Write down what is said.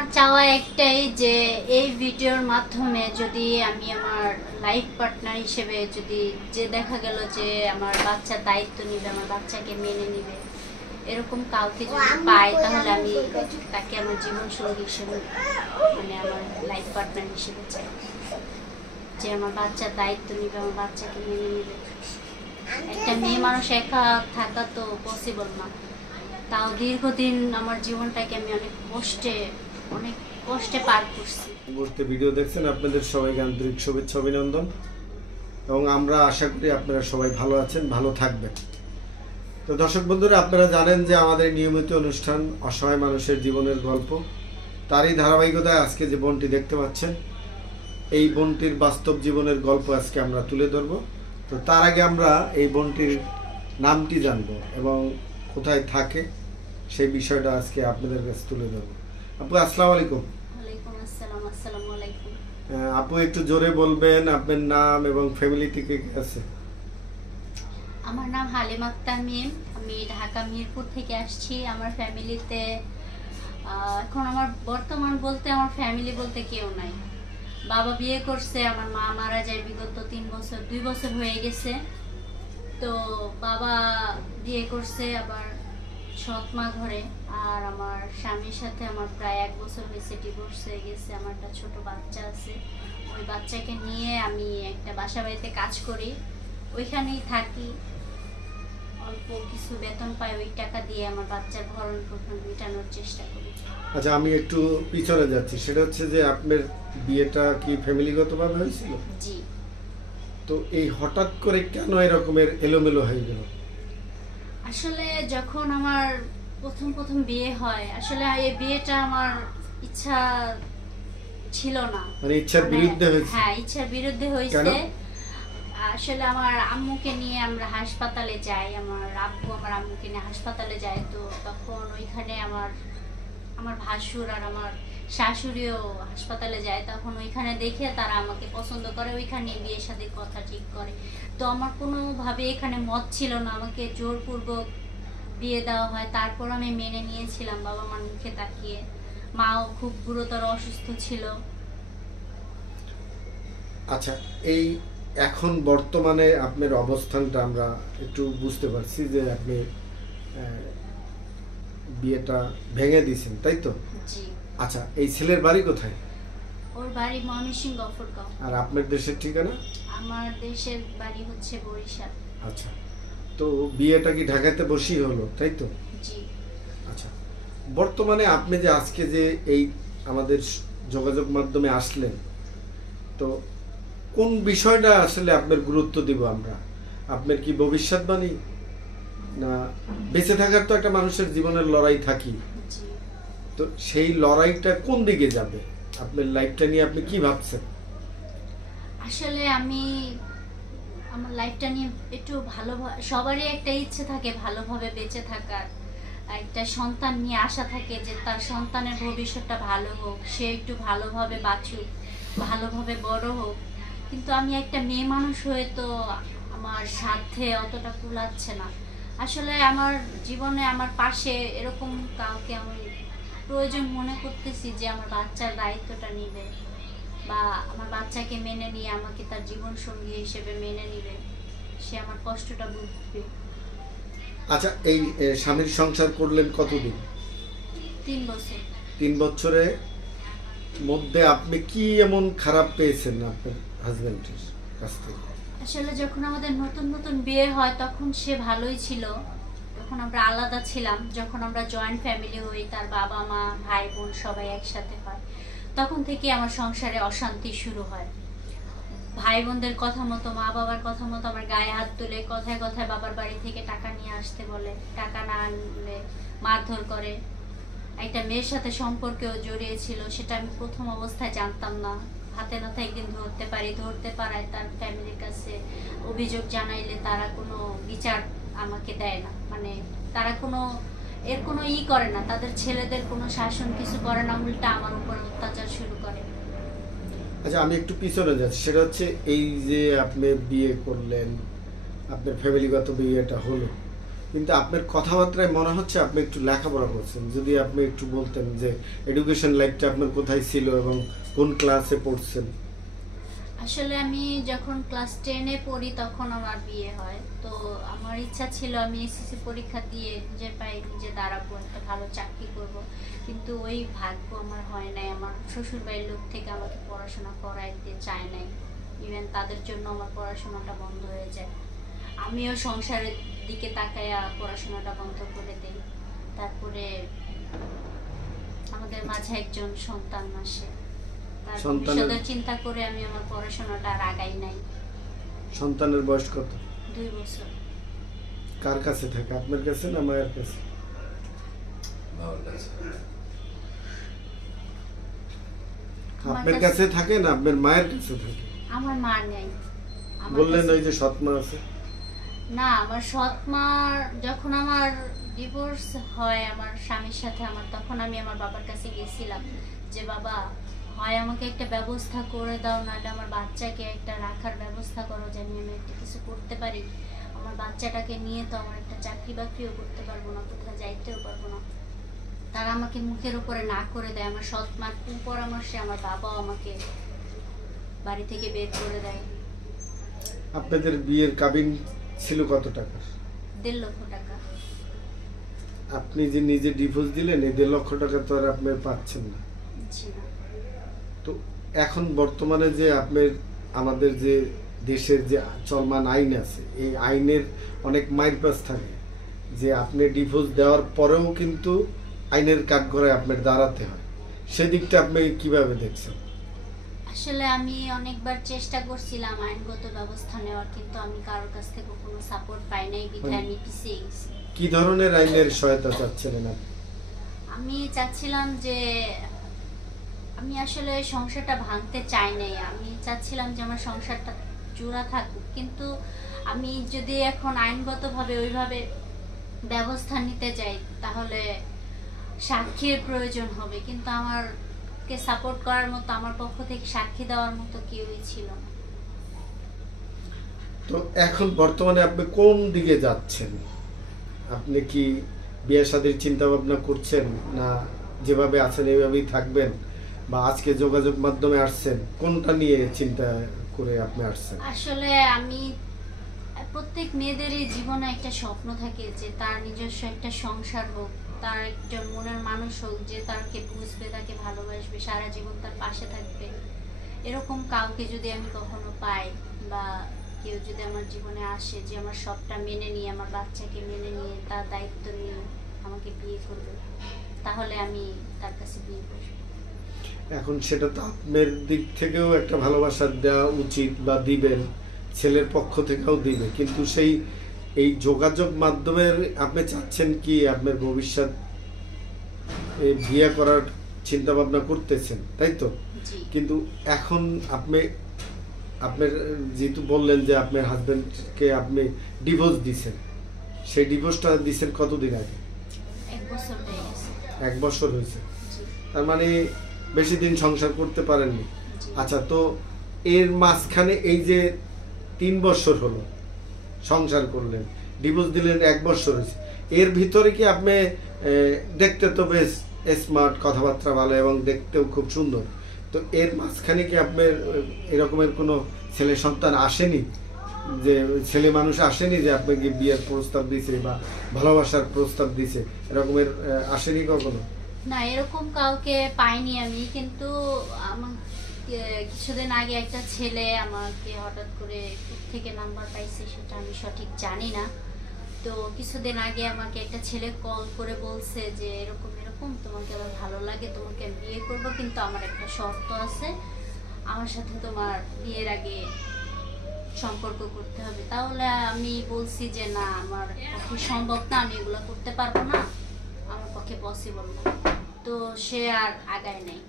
আমার চাওয়া একটাই যে এই ভিডিওর মাধ্যমে যদি আমি আমার লাইফ পার্টনার হিসেবে যদি যে দেখা গেল যে আমার বাচ্চার দায়িত্ব নিবে, আমার বাচ্চাকে মেনে নিবে, এরকম কাউকে যদি পাই তাহলে আমি তাকে আমার জীবন সঙ্গী হিসেবে মানে আমার লাইফ পার্টনার হিসেবে চাই, যে আমার বাচ্চার দায়িত্ব নিবে, আমার বাচ্চাকে মেনে নিবে। একটা মেয়ে মানুষ একা থাকা তো পসিবল না, তাও দীর্ঘদিন আমার জীবনটাকে আমি অনেক কষ্টে পার করছি। মুহূর্তে ভিডিও দেখছেন, আপনাদের সবাইকে আন্তরিক শুভেচ্ছা অভিনন্দন, এবং আমরা আশা করি আপনারা সবাই ভালো আছেন, ভালো থাকবেন। তো দর্শক বন্ধুরা, আপনারা জানেন যে আমাদের নিয়মিত অনুষ্ঠান অসহায় মানুষের জীবনের গল্প, তারই ধারাবাহিকতায় আজকে যে বোনটি দেখতে পাচ্ছেন, এই বোনটির বাস্তব জীবনের গল্প আজকে আমরা তুলে ধরব। তো তার আগে আমরা এই বোনটির নামটি জানবো এবং কোথায় থাকে সেই বিষয়টা আজকে আপনাদের কাছে তুলে ধরবো। আপু, আসসালামু আলাইকুম। ওয়ালাইকুম আসসালাম। আসসালামু আলাইকুম। আপু, একটু জোরে বলবেন আপনার নাম এবং ফ্যামিলি থেকে কে আছে? আমার নাম হালিমা আক্তার মিম, আমি ঢাকা মিরপুর থেকে আসছি। আমার ফ্যামিলিতে এখন আমার বর্তমান বলতে আমার ফ্যামিলি বলতে কেউ নাই। বাবা বিয়ে করছে, আমার মা মারা যায় বিগত 2 বছর হয়ে গেছে। তো বাবা বিয়ে করছে, আবার সৎ মা ঘরে, আর আমার স্বামীর সাথে আমার প্রায় 1 বছর হয়েছে ডিভোর্স হয়ে গেছে। আমার একটা ছোট বাচ্চা আছে, ওই বাচ্চাকে নিয়ে আমি একটা বাসা বাড়িতে কাজ করি, ওইখানেই থাকি। অল্প কিছু বেতন পাই, ওই টাকা দিয়ে আমার বাচ্চার ভরণ পোষণ মেটানোর চেষ্টা করি। আচ্ছা, আমি একটু পিছনে যাচ্ছি, সেটা হচ্ছে যে আপনার বিয়েটা কি ফ্যামিলিগতভাবে হয়েছিল? জি। তো এই হঠাৎ করে কেন এরকমের এলোমেলো হয়ে গেল? আসলে যখন আমার প্রথম বিয়ে হয়, আসলে এই বিয়েটা আমার ইচ্ছা ছিল না, মানে ইচ্ছার বিরুদ্ধে হয়েছে? হ্যাঁ, ইচ্ছার বিরুদ্ধে হয়েছে। আসলে আমার আম্মুকে নিয়ে আমরা হাসপাতালে যাই, আমার আব্বু আমার আম্মুকে নিয়ে হাসপাতালে যায়। তো তখন ওইখানে আমার ভাসুর আর আমার শাশুড়িও হাসপাতালে যায়। তখন ওইখানে দেখে তারা আমাকে পছন্দ করে, ওইখানে বিয়ের সাথে কথা ঠিক করে। তো আমার কোনোভাবে এখানে মত ছিল না, আমাকে জোরপূর্বক বিয়ে দেওয়া হয়। তারপর আমি মেনে নিয়েছিলাম বাবা মার মুখে তাকিয়ে। মাও খুব গুরুতর অসুস্থ ছিল। আচ্ছা, এই এখন বর্তমানে আপনার অবস্থানটা আমরা একটু বুঝতে পারছি যে আপনি বিয়েটা ভেঙে দিয়েছেন, তাই তো? জি। আচ্ছা, এই ছেলের বাড়ি কোথায়? ওর বাড়ি ময়মনসিংহ গফরগাঁও। আর আপনার দেশের ঠিকানা? আমার দেশের বাড়ি হচ্ছে বরিশাল। আচ্ছা, তো বিয়েটা কি ঢাকাতে বসেই হলো, তাই তো? জি। আচ্ছা, বর্তমানে আপনি যে আজকে যে এই আমাদের যোগাযোগ মাধ্যমে আসলেন, তো কোন বিষয়টা আসলে আপনার গুরুত্ব দিব আমরা? আপনার কি ভবিষ্যৎবাণী, না বেঁচে থাকার তো একটা মানুষের জীবনের লড়াই থাকি, তো সেই লড়াইটা কোন দিকে যাবে? আপনার লাইফটা নিয়ে আপনি কি ভাবছেন? আসলে আমি আমার লাইফটা নিয়ে একটু সবারই একটা ইচ্ছে থাকে ভালোভাবে বেঁচে থাকার, একটা সন্তান নিয়ে আশা থাকে যে তার সন্তানের ভবিষ্যৎটা ভালো হোক, সে একটু ভালোভাবে বাঁচুক, ভালোভাবে বড় হোক। কিন্তু আমি একটা মেয়ে মানুষ হয়ে তো আমার সাধ্যে অতটা কুলাচ্ছে না। আসলে আমার জীবনে আমার পাশে এরকম কাউকে আমি প্রয়োজন মনে করতেছি যে আমার বাচ্চার দায়িত্বটা নিবে, বা আমার বাচ্চাকে মেনে নিয়ে আমাকে তার জীবন সঙ্গী হিসেবে মেনে নিবে, সে আমার কষ্টটা বুঝবে। আচ্ছা, এই স্বামীর সংসার করলেন কতদিন? 3 বছর। 3 বছরের মধ্যে আপনি কি এমন খারাপ পেয়েছেন আপনার হাজবেন্ডের কাছ থেকে? আসলে যখন আমাদের নতুন বিয়ে হয় তখন সে ভালোই ছিল, তখন আমরা আলাদা ছিলাম। যখন আমরা জয়েন্ট ফ্যামিলি হই, তার বাবা মা ভাই বোন সবাই একসাথে হয়, তখন থেকে আমার সংসারে অশান্তি শুরু হয়। ভাই বোনদের কথা মতো, মা বাবার কথা মতো আমার গায়ে হাত তুলে, কথায় কথায় বাবার বাড়ি থেকে টাকা নিয়ে আসতে বলে, টাকা না আনলে মারধর করে। একটা মেয়ের সাথে সম্পর্কেও জড়িয়েছিল, সেটা আমি প্রথম অবস্থায় জানতাম না। হাতে নাতে একদিন ধরতে পারায় তার ফ্যামিলির কাছে অভিযোগ জানাইলে তারা কোনো বিচার আমাকে দেয় না, মানে তারা কোনো করে না, তাদের ছেলেদের কোনো শাসন কিছু করে না, উল্টা আমার উপর অত্যাচার শুরু করে। আচ্ছা, আমি একটু পিছনে যাচ্ছি, সেটা হচ্ছে এই যে আপনি বিয়ে করলেন, আপনার ফ্যামিলিগত বিয়েটা হলো, কিন্তু আপনার কথাবার্তায় মনে হচ্ছে আপনি একটু লেখাপড়া করছেন। যদি আপনি একটু বলতেন যে এডুকেশন লাইফটা আপনার কোথায় ছিল এবং কোন ক্লাসে পড়ছেন। আসলে আমি যখন ক্লাস 10-এ পড়ি তখন আমার বিয়ে হয়। তো আমার ইচ্ছা ছিল আমি এসএসসি পরীক্ষা দিয়ে নিজের পায়ে নিজে দাঁড়াবো, একটা ভালো চাকরি করব, কিন্তু ওই ভাগ্য আমার হয় নাই। আমার শ্বশুর বাড়ির লোক থেকে আমাকে পড়াশোনা করাইতে চায় নাই, ইভেন তাদের জন্য আমার পড়াশোনাটা বন্ধ হয়ে যায়। আমিও সংসারের দিকে তাকায়া পড়াশোনাটা বন্ধ করে দেই। তারপরে আমাদের মাঝে একজন সন্তান আসে, তার ভবিষ্যতের চিন্তা করে আমি আমার পড়াশোনাটা আর আগাই নাই। সন্তানের বয়স কত? 2 বছর। কার কাছে থাকে, আপনার কাছে না মায়ের কাছে? আপনার কাছে থাকে না আপনার মায়ের কাছে থাকে? আমার মা নেই। বললেন ওই যে সৎ মা আছে। না, আমার সৎ মার যখন আমার ডিভোর্স হয় আমার স্বামীর সাথে, তখন আমি আমার বাবার কাছে গেছিলাম যে বাবা, হয় আমাকে একটা ব্যবস্থা করে দাও, নাহলে আমার বাচ্চাকে একটা রাখার ব্যবস্থা করো, যে আমি একটা কিছু করতে পারি। আমার বাচ্চাটাকে নিয়ে তো আমার একটা চাকরি বাকরিও করতে পারবো না, কোথাও যাইতেও পারবো না। তারা আমাকে মুখের উপরে না করে দেয়। আমার সৎ মার পরামর্শে আমার বাবাও আমাকে বাড়ি থেকে বের করে দেয়। আপনাদের বিয়ের কাবিন ছিল কত টাকা? 1.5 লক্ষ টাকা। আপনি যে নিজে ডিভোর্স দিলেন, এই 1.5 লক্ষ টাকা তো আর আপনি পাচ্ছেন না। জি না। তো এখন বর্তমানে যে আপনার আমাদের যে দেশের যে চলমান আইন আছে, এই আইনের অনেক মাইরপ্যাচ থাকে যে আপনি ডিভোর্স দেওয়ার পরেও কিন্তু আইনের কাঠগড়ায় আপনার দাঁড়াতে হয়। সেদিকটা আপনি কিভাবে দেখছেন? আসলে আমি অনেকবার চেষ্টা করছিলাম আইনগত ব্যবস্থা নেওয়ার, কিন্তু আমি কারোর কাছ থেকে কোনো সাপোর্ট পাই নাই, বিধায় আমি পিছিয়ে গেছি। কি ধরনের আইনের সহায়তা চাচ্ছিলেন আপনি? আমি চাচ্ছিলাম যে আমি আসলে সংসারটা ভাঙতে চাই নাই। আমি চাচ্ছিলাম যে আমার সংসারটা জোড়া থাকুক, কিন্তু আমি যদি এখন আইনগতভাবে ওইভাবে ব্যবস্থা নিতে যাই তাহলে সাক্ষীর প্রয়োজন হবে, কিন্তু আমারকে সাপোর্ট করার মতো, আমার পক্ষ থেকে সাক্ষী দেওয়ার মতো কেউই ছিল না। তো এখন বর্তমানে আপনি কোন দিকে যাচ্ছেন? আপনি কি বিয়ে শাদীর চিন্তা ভাবনা করছেন, না যেভাবে আছেন এইভাবেই থাকবেন, বা আজকে যোগাযোগ মাধ্যমে আসছেন, কোনটা নিয়ে চিন্তা করে আপনি আসছেন? আসলে আমি প্রত্যেক মেয়েদেরই জীবনে একটা স্বপ্ন থাকে যে তার নিজস্ব একটা সংসার হোক, তার একজন মনের মানুষ হোক যে তাকে বুঝবে, তাকে ভালোবাসবে, সারা জীবন তার পাশে থাকবে। এরকম কাউকে যদি আমি কখনো পাই, বা কেউ যদি আমার জীবনে আসে যে আমার সবটা মেনে নিয়ে, আমার বাচ্চাকে মেনে নিয়ে, তার দায়িত্ব নিয়ে আমাকে বিয়ে করবে, তাহলে আমি তার কাছে বিয়ে করব। এখন সেটা তো আপনার দিক থেকেও একটা ভালোবাসা দেওয়া উচিত, বা দিবেন, ছেলের পক্ষ থেকেও দিবে, কিন্তু এই যোগাযোগ মাধ্যমের আপনি চাচ্ছেন কি আপনার ভবিষ্যৎ বিয়ে করার চিন্তা ভাবনা করতেছেন, তাই তো? কিন্তু এখন আপনার যেহেতু বললেন যে আপনার হাজবেন্ডকে আপনি ডিভোর্স দিছেন, সেই ডিভোর্সটা দিছেন কতদিন আগে? 1 বছর হয়ে গেছে। 1 বছর হয়েছে, তার মানে বেশি দিন সংসার করতে পারেননি। আচ্ছা, তো এর মাঝখানে এই যে 3 বছর হলো সংসার করলেন, ডিভোর্স দিলেন, 1 বছর হয়েছে, এর ভিতরে কি আপনি দেখতে তো বেশ স্মার্ট, কথাবার্তা ভালো এবং দেখতেও খুব সুন্দর, তো এর মাঝখানে কি আপনার এরকমের কোনো ছেলে সন্তান আসেনি, যে ছেলে মানুষ আসেনি যে আপনাকে বিয়ের প্রস্তাব দিছে বা ভালোবাসার প্রস্তাব দিছে, এরকমের আসেনি কখনো? না, এরকম কাউকে পাইনি আমি, কিন্তু কিছুদিন আগে একটা ছেলে আমাকে হঠাৎ করে থেকে নাম্বার পাইছে, সেটা আমি সঠিক জানি না। তো কিছুদিন আগে আমাকে একটা ছেলে কল করে বলছে যে এরকম এরকম তোমাকে আমার ভালো লাগে, তোমাকে বিয়ে করব, কিন্তু আমার একটা শর্ত আছে, আমার সাথে তোমার বিয়ের আগে সম্পর্ক করতে হবে। তাহলে আমি বলছি যে না, আমার পক্ষে সম্ভব না, আমি এগুলো করতে পারবো না, আমার পক্ষে পসিবল না। তো সে আর আগায় নাই।